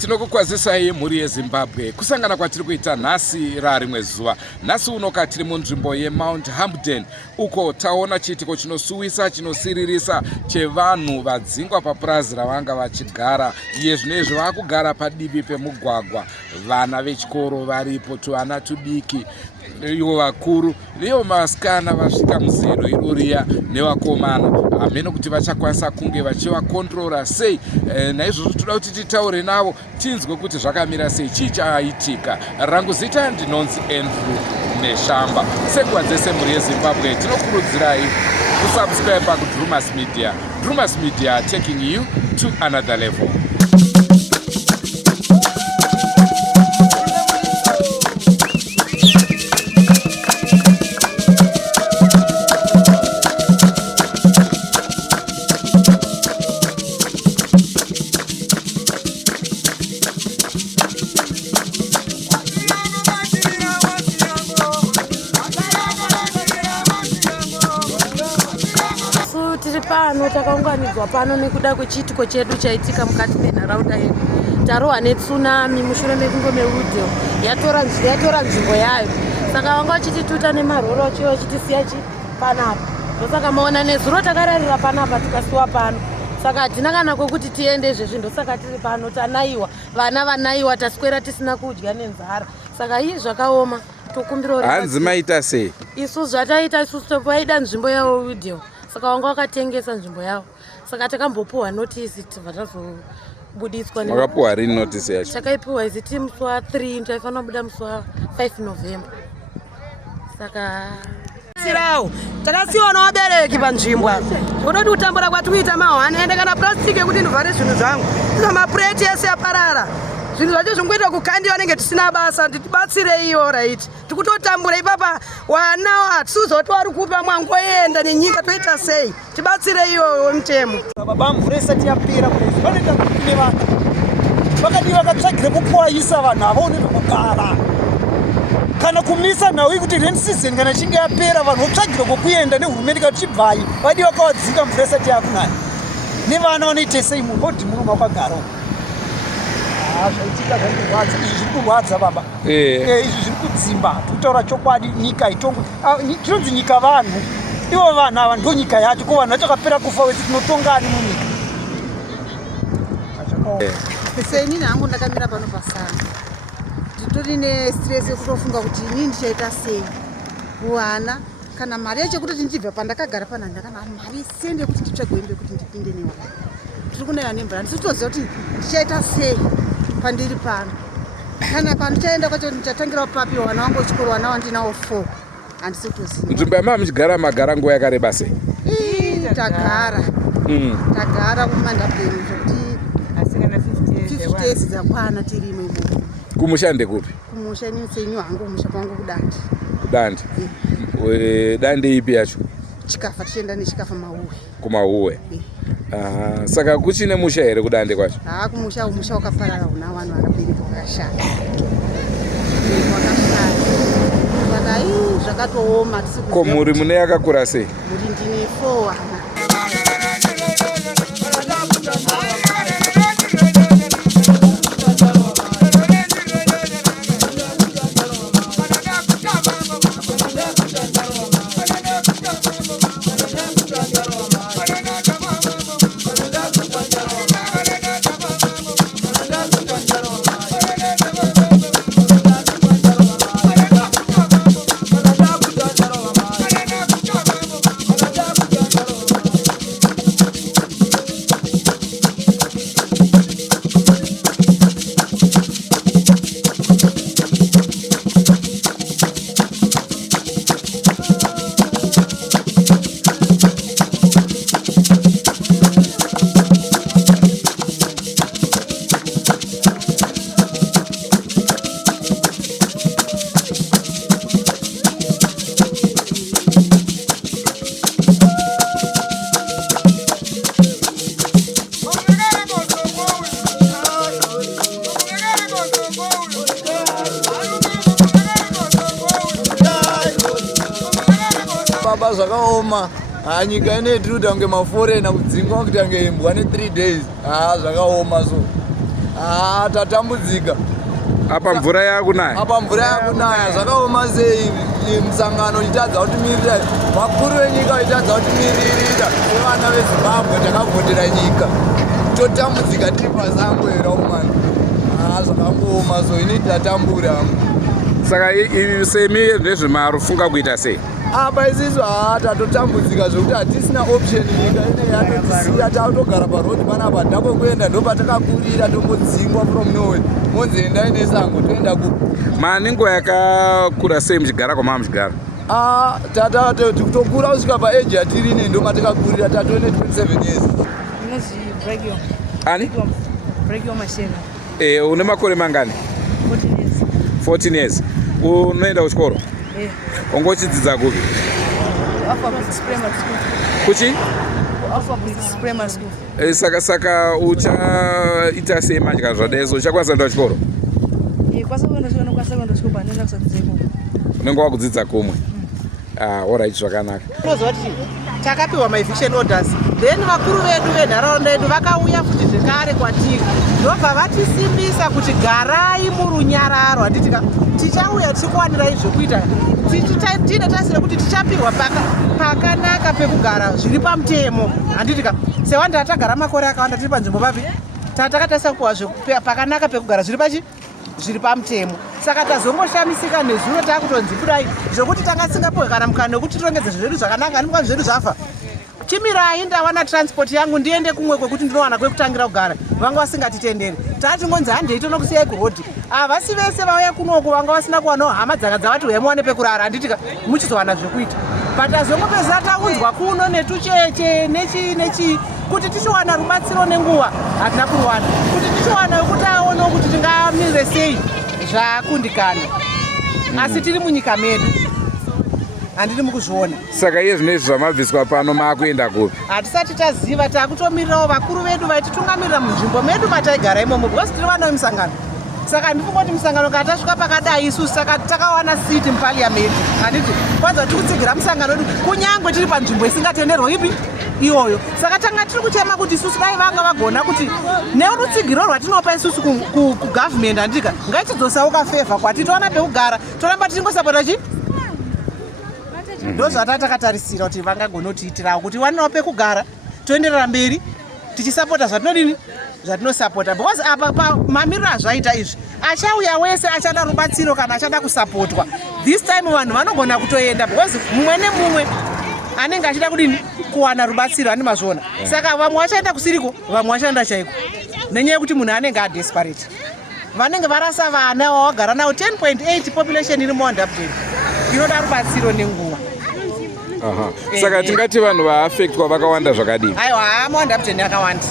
tinokukwazisai mhuri yeZimbabwe. Kusangana kwatiri kuita nhasi rarimwe zuva. Nhasi unoka tiri munzvimbo yeMount Hampden, uko taona chiitiko chinosuwisa chinosiririsa chevanhu vadzingwa papurazi ravanga vachigara. Iye zvinezvi vakugara padivi pemugwagwa. Vana vechikoro varipo, tuvana tudiki, ivo vakuru, ivo masikana vasvika muzero iroriya nevakomana. Hameno kuti vachakwanisa kunge vachivakontrora sei. Naizvozvo toda kuti titaure navo tinzwe kuti zvakamira sei, chii chaitika. Rangu zita ndinonzi Andrew Neshamba. Senguva dzese mhuri yeZimbabwe tinokurudzirai kusubscribe kuDrumas Media. Drumas Media taking you to another level. Pano takaunganidzwa pano nekuda kwechiitiko chedu chaitika mukati menharaunda yedu. Tarohwa netsunami mushure mekunge meudhyo yatora nzvimbo yayo, saka vanga vachitituta nemaroro vachitisiya panapa. Ndosaka maona nezuro takararira panapa tikasiwa pano, saka hatina kana kwekuti tiende zvezvi. Ndosaka tiri pano tanaiwa, vana vanaiwa, taswera tisina kudya nenzara. Saka iyi zvakaoma, tokumbira hanzi maita sei? Isu zvataita isusu vaida nzvimbo yavo udhyo, saka vanga vakatengesa nzvimbo yavo. Saka takambopuwa notisi tibva tazobudiswa. Makapuwa rini notisi yacho? Takaipuwa iziti musi wa3, taifanira kubuda musi wa5 November. Saka sirawo takasiwa navabereki panzvimbo. Unoti kutambura kwatikuita mahwana ende kana purasitiki yekuti ndivhare zvinhu zvangu. Izo mapureti ese yaparara. Zvinhu zvacho zvingoita kukandiwa nenge tisina basa, nditibatsire iyo right. Tikutotambura ipapa wana hatisuzoto vari kupa mwangoenda nenyika toita sei? Tibatsire iyo wemutemo. Baba mvura isati yapera kuti vanoita kuti vanhu vakati vakatsvagire kupoaisa vanhu avaone pekugara. Kana kumisa nhau kuti rain season kana chinge yapera vanhu votsvagire kwokuenda nehurumende kana tichibvayi vadi vakavadzika mvura isati yakunaya. Nevana vanoita sei murodhi muno makagara uko? Zvaitika zvairwadza, izvi zviri kurwadza baba. Izvi zviri kudzimba. Kutaura chokwadi, nyika itongo. Tinonzi nyika vanhu. Ivo vanhu ava ndo nyika yacho. Ko vanhu vacho vakapera kufa wese tinotonga ani munyika. Seni hangu ndakamira pano pasana. Nditori nestress yekutofunga kuti inini ndichaita sei. Kuwana kana mari yacho kuti ndibva pandakagara pana ndakana mari sende kuti nditsvage hembe kuti ndipinde newa. Tiri kunaya nemvura. Ndisitoziva kuti ndichaita sei pandiri pano. Kana pandichaenda kwacho ndichatangira papi wana wangu chikoro wana wandinawo 4. Handisitoziva. Nzvimbo yamama muchigara magara nguva yakareba sei? Tagara. Tagara kumandabheni kuti asikana 50 years dzakwana tirimo ipo. Kumusha ndekupi? Kumusha ni senyu hangu kumusha kwangu kudandi. Dandi. Dandi ipi yacho? Chikafa tichenda nechikafa Mauwe. Kumauwe. Saka kuchine musha here kudande kwacho? Kumusha wakaparara una vanhu vakabereka vakashata. Vakashata. Saka zvakatooma tisikuziva. Ko muri mune yakakura sei? Muri ndine 4 wana. baba zvakaoma. Nyika inoitiri kuti ange maforena kudzingwa kuti ange imbwa ne 3 days. Zvakaoma so. tatambudzika. Apa mvura yakunaya? Apa mvura yakunaya zvakaoma sei musangano itadza kuti mirira vakuru venyika itadza kuti miririra sevana veZimbabwe takavhotera nyika totambudzika tiri pasango era umana zvakangooma so ini tatambura. Saka semi ndezvemarufunga kuita sei? Apa isisu tatotambudzika zvokuti hatisina option nyika ine yatotisiya tatogara parodi panapa ndako kuenda ndopatakakurira tombodzingwa from nowhere monzi endai nesango toenda ku maningo yakakura sei muchigara kwamava muchigara? kutokura kusvika paeji yatiri ine ndomatakakurira tatone 27 years. Inozi Bregio. Ani? Bregio Mashena. Une makore mangani? 14 years. 14 years. Unoenda kuchikoro? Ungochidzidza kupi? Alpha Bricks Primary School. Kuchi? Alpha Bricks Primary School. Saka uchaita sei manje kana zvadaiso uchakwanisa kuenda kuchikoro? Kwasa kuenda kuchikoro panenda kusadzidza ikoko. Unenge wakudzidza kumwe? Alright, zvakanaka. Unoziva kuti takapiwa my eviction orders, then vakuru vedu venharaunda yedu vakauya futi zvekare kwatiri ndobva vatisimbisa kuti garai murunyararo. Handiti tichauya tichikuwanirai zvekuita tine tasire kuti tichapirwa pakanaka pekugara zviri pamutemo. Handiti sewanda tagara makore akawanda tiri panzvimbo papi tatakatarisa kuwa pakanaka pekugara zviri pamutemo. Saka tazongoshamisika nezuro takutonzi kudai zvokuti tangasingapiwe kana mukana wekuti tirongedze zvedu zvakanaka. Ndikwa zvedu zvafa chimirai ndawana transport yangu ndiende kumwe kwekuti ndinowana kwekutangira kugara vanga vasingatitenderi. Tati ngonzi handei tonokusiyai kurodhi. Avasi vese vauya kunoku vanga vasina kuwanawo hama dzanga dzavati muwane pekurara. Handiti muchizowana zvekuita patazongopezera taunzwa kuno netucheche nechi kuti tichiwana rubatsiro nenguva hatina kuruwana, kuti tichiwana wekuti aonewo kuti tingamirire sei zvakundikana. Asi tiri munyika medu handiri mukuzviona. Saka iye zvinezvi zvamabviswa pano maakuenda kupi? Hatisati taziva, takutomirirawo vakuru vedu vaititungamirira munzvimbo medu mataigara imomo because tiri vana vemusangano. Saka ndifunga kuti musangano kana tasvika pakadai isusu saka takawana siti mupariamendi. Handiti kwanza tikutsigira musangano wedu kunyangwe tiri panzvimbo isingatenderwa ipi iyoyo. Saka tanga tiri kuchema kuti isusu dai vanga vagona kuti neurutsigiro rwatinopa isusu kugavhmendi handika ngaitidzosawo kafevha kwati towana pekugara toramba tichingosapota chi ndozvatakatarisira kuti vangagona kutiitirawo kuti wanawo pekugara toenderera mberi tichisapota zvatinodini zvatinosapota because apa pamamiriro azvaita izvi achauya wese achada rubatsiro kana achada kusapotwa this time vanhu vanogona kutoenda because mumwe nemumwe anenge achida kudini kuwana rubatsiro ani mazvona. Saka vamwe vachaenda kusiriko vamwe vachaenda chaiko nenyaya yekuti munhu anenge adesperate. Vanenge varasa vana vavagara navo 10.8 population iri muHamdapton inoda rubatsiro nenguva. Saka tingati vanhu vaaffectwa vakawanda zvakadini? Aiwa muHamdapton yakawanda.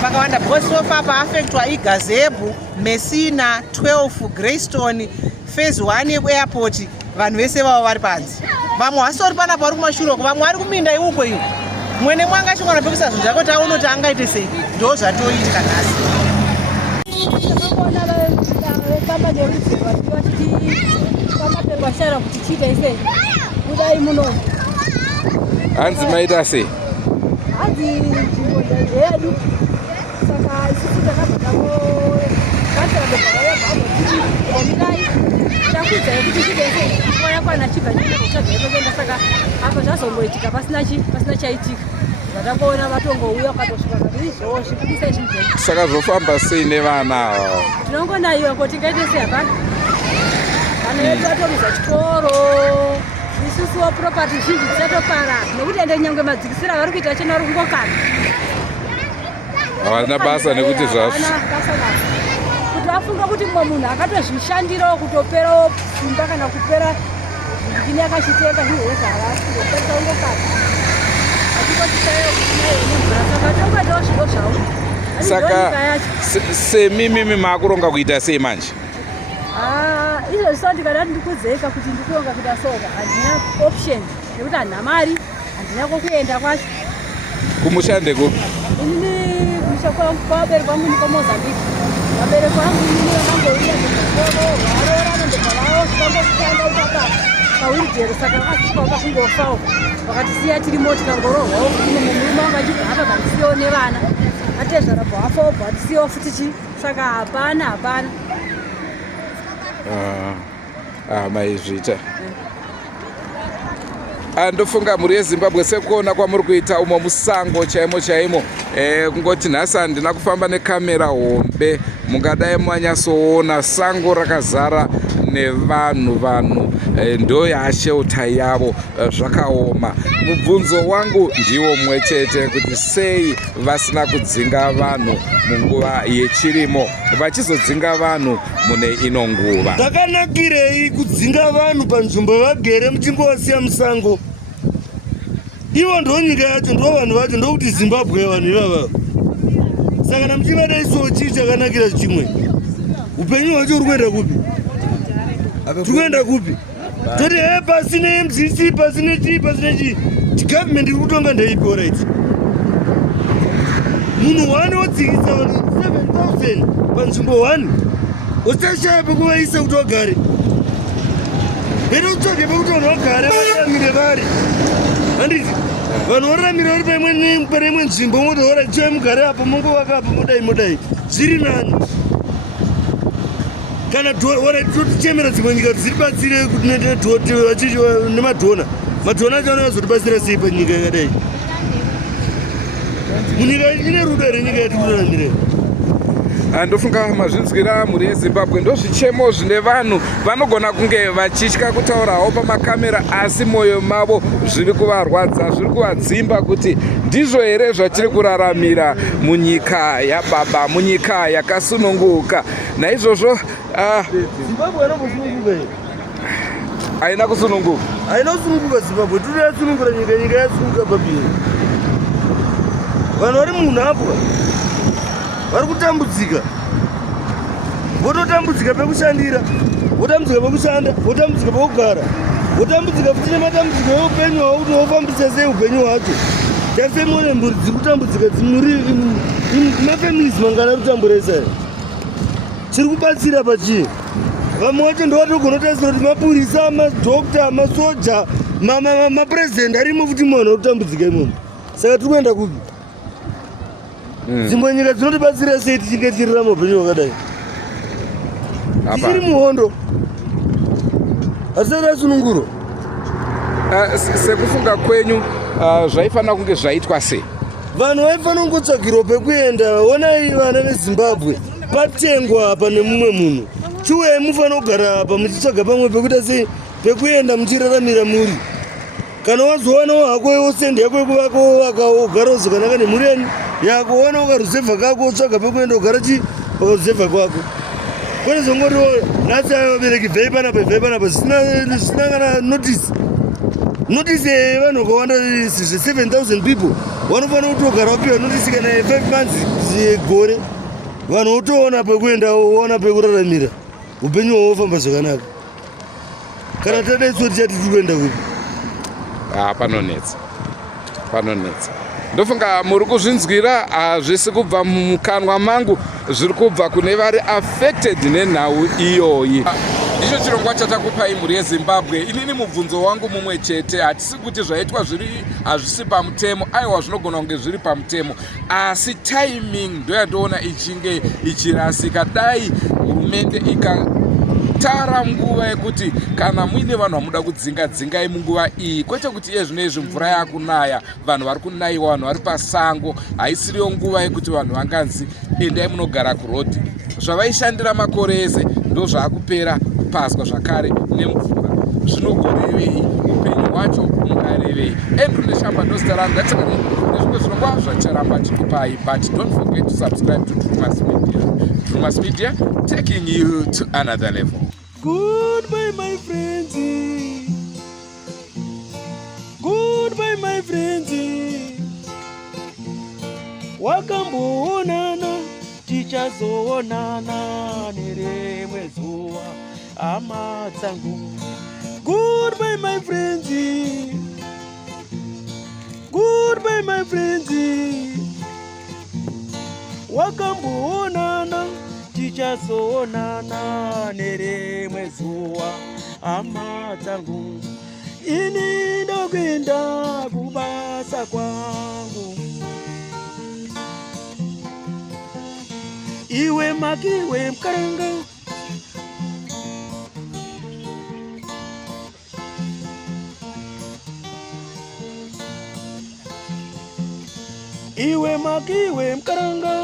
Pakawanda because so far paaffectwa iGazebo, Messina, 12 Greystone, phase 1 yeairport vanhu vese vavo vari panzi. Vamwe vasori panapa vari kumashure uko, vamwe vari kuminda iuko iyo. Mwene mwanga chingwana pekusa zvinhu zvako taona kuti angaite sei. Ndo zvatoitika nhasi. Hanzi maita sei? Hanzi nzvimbo yedu saka isusu takabva omirai takuudza yekuti chidese nguva yakwana chibva chitagaienda saka apa zvazongoitika pasina chaitika zvatangoona vatongouya ukatosvika kati izvo zvibudisa izvizvo. Saka zvofamba sei nevana ava? Tinongonaiwa kuti tingaite sei hapana. Vanhu vedu vatorudza chikoro isusuwo propati zhinji dzisatopara nekuti ende nyangwe madzikisira vari kuita chena vari kungokana havana basa nekuti zvavana basa navo kuti vafunga kuti mumwe munhu akatozvishandirawo kutoperawo simba kana kupera zvindikini yakachiteka zvihoza havasi kutoperesa ungokana achikotisayo kunaemvura saka tongoitawo zvivo zvavo. Saka semimimi maakuronga kuita sei manje? Izvo zviso ndikadati ndikudzeka kuti ndikuronga kuita soka handina option nekuti handina mari handina kokuenda kwacho. Kumushande kupi? Inini kwabereka wangu niko Mozambique. Wabereka wangu inini vakangouya kuzvikoro varora nendebva vavo zvikangoshanda ikapa pawilidheri saka vakasvika vakungofawo vakatisiya tiri moti kangorohwawo kuti mumwe murume wanga achibva apa bvatisiyawo nevana atezvarabva vafawo bva vatisiyawo futi chii saka hapana maizviita ndofunga mhuri yeZimbabwe sekuona kwamuri kuita umo musango chaimo kungoti nhasi handina kufamba nekamera hombe mungadai manyasoona sango rakazara nevanhu ndo yashelta yavo zvakaoma. Mubvunzo wangu ndiwo mumwe chete kuti sei vasina kudzinga vanhu munguva yechirimo vachizodzinga vanhu mune ino nguva. Zvakanakirei kudzinga vanhu panzvimbo vagere muchimbovasiya musango? Ivo ndo nyika yacho, ndo vanhu vacho, ndokuti Zimbabwe vanhu ivava. Saka kana muchivada iso chii chakanakira chimwe? Upenyu hwacho uri kuenda kupi? Tiri kuenda kupi? Toti pasine MCC, pasine chii, government iri kutonga ndeipi alright. Munhu wani wodzikisa vanhu 7,000 panzvimbo 1 usashaya pekuvaisa kuti vagare. Vede kutsvage pekuti vanhu vagare varamire vari. Handiti vanhu voramira vari pane imwe nzvimbo motoora chai mugare apo mongovaka apo modai zviri nani. Kana totichemera dzimwe nyika kuti dziribatsire nemadhona acho anozotibatsira sei panyika yakadai? Munyika ine rudo here nyika yatiri kuraramira? Ndofunga mazvinzwira mhuri yeZimbabwe ndozvichemo zvine vanhu vanogona kunge vachitya kutaurawo pamakamera asi mwoyo mavo zviri kuvarwadza, zviri kuvadzimba kuti ndizvo here zvatiri kuraramira munyika yababa, munyika yakasununguka. Naizvozvo Zimbabwe haina kusununguka. haina kusununguka. Haina kusununguka Zimbabwe, tiri yasunungura nyika yasununguka papiri. Vanhu vari munhapwa vari kutambudzika, vototambudzika pekushandira, votambudzika pekushanda, votambudzika pekugara, votambudzika futi nematambudziko eupenyu hwavo kuti vofambisa sei upenyu hwacho. Tase mune mburi dziri kutambudzika, mafamilies mangana kutamburesa. Chiri kubatsira pachii? Vamwe vacho ndo vatogona kutarisira kuti mapurisa, madhokta, masoja, mapresident arimo futi munhu kutambudzika imomo. Saka tiri kuenda kupi? Dzimwe nyika dzinotibatsira sei tichinge tichirarama upenyu hwakadai? Tichiri muhondo hasati rasununguro. Sekufunga kwenyu zvaifanira kunge zvaitwa sei? Vanhu vaifanira kungotsvagirwa pekuenda. Onai vana veZimbabwe, patengwa apa nemumwe munhu, chiuya mufanira kugara apa muchitsvaga pamwe pekuita sei pekuenda muchiraramira muri. Kana wazowanawo hako wosende yako yekuvaka wogara uzokanaka nemhuri yenyu yako, wana ukaruzevha kako wotsvaga pekuenda kugara pakaruzevha kwako. Kwete zvongoriwo nhasi vabereki vhei panapa zvisina kana notice yevanhu vakawanda 7,000 people vanofanira kutogara wapiwa notice kana 5 months gore. Vanhu votoona pekuenda, woona pekuraramira, upenyu hwavo wofamba zvakanaka. Kana tadai so tichati tiri kuenda kupi? Panonetsa. Ndofunga muri kuzvinzwira hazvisi kubva mumukanwa mangu, zviri kubva kune vari affected nenhau iyoyi. Ndicho chirongwa chatakupai mhuri yeZimbabwe. Inini mubvunzo wangu mumwe chete, hatisi kuti zvaitwa hazvisi pamutemo, aiwa zvinogona kunge zviri pamutemo, asi timing ndo yandoona ichinge ichirasika. Dai hurumende ikatara nguva yekuti kana muine vanhu vamuda kudzingai munguva iyi, kwete kuti iye zvino izvi mvura yakunaya, vanhu vari kunayiwa, vanhu vari pasango, haisiriyo nguva yekuti vanhu vanganzi endai munogara kurodhi. Zvavaishandira makore ese ndo zvaakupera kupaswa zvakare nemvura. Zvinogorevei? Upenyu hwacho hungarevei? Andrew Neshamba ndozita rangu. Ngatione nezvimwe zvirongwa zvacharamba chikupai, but don't forget to subscribe to Drumas Media. Drumas Media, taking you to another level. Goodbye my friends, goodbye my friends, wakamboonana tichazoonana nerimwe zuva hama dzangu. Goodbye my friends, goodbye my friends, wakamboonana tichazoonana nerimwe zuva hama dzangu. Ini ndokuenda kubasa kwangu, iwe makiwe mkaranga. Iwe makiwe mkaranga.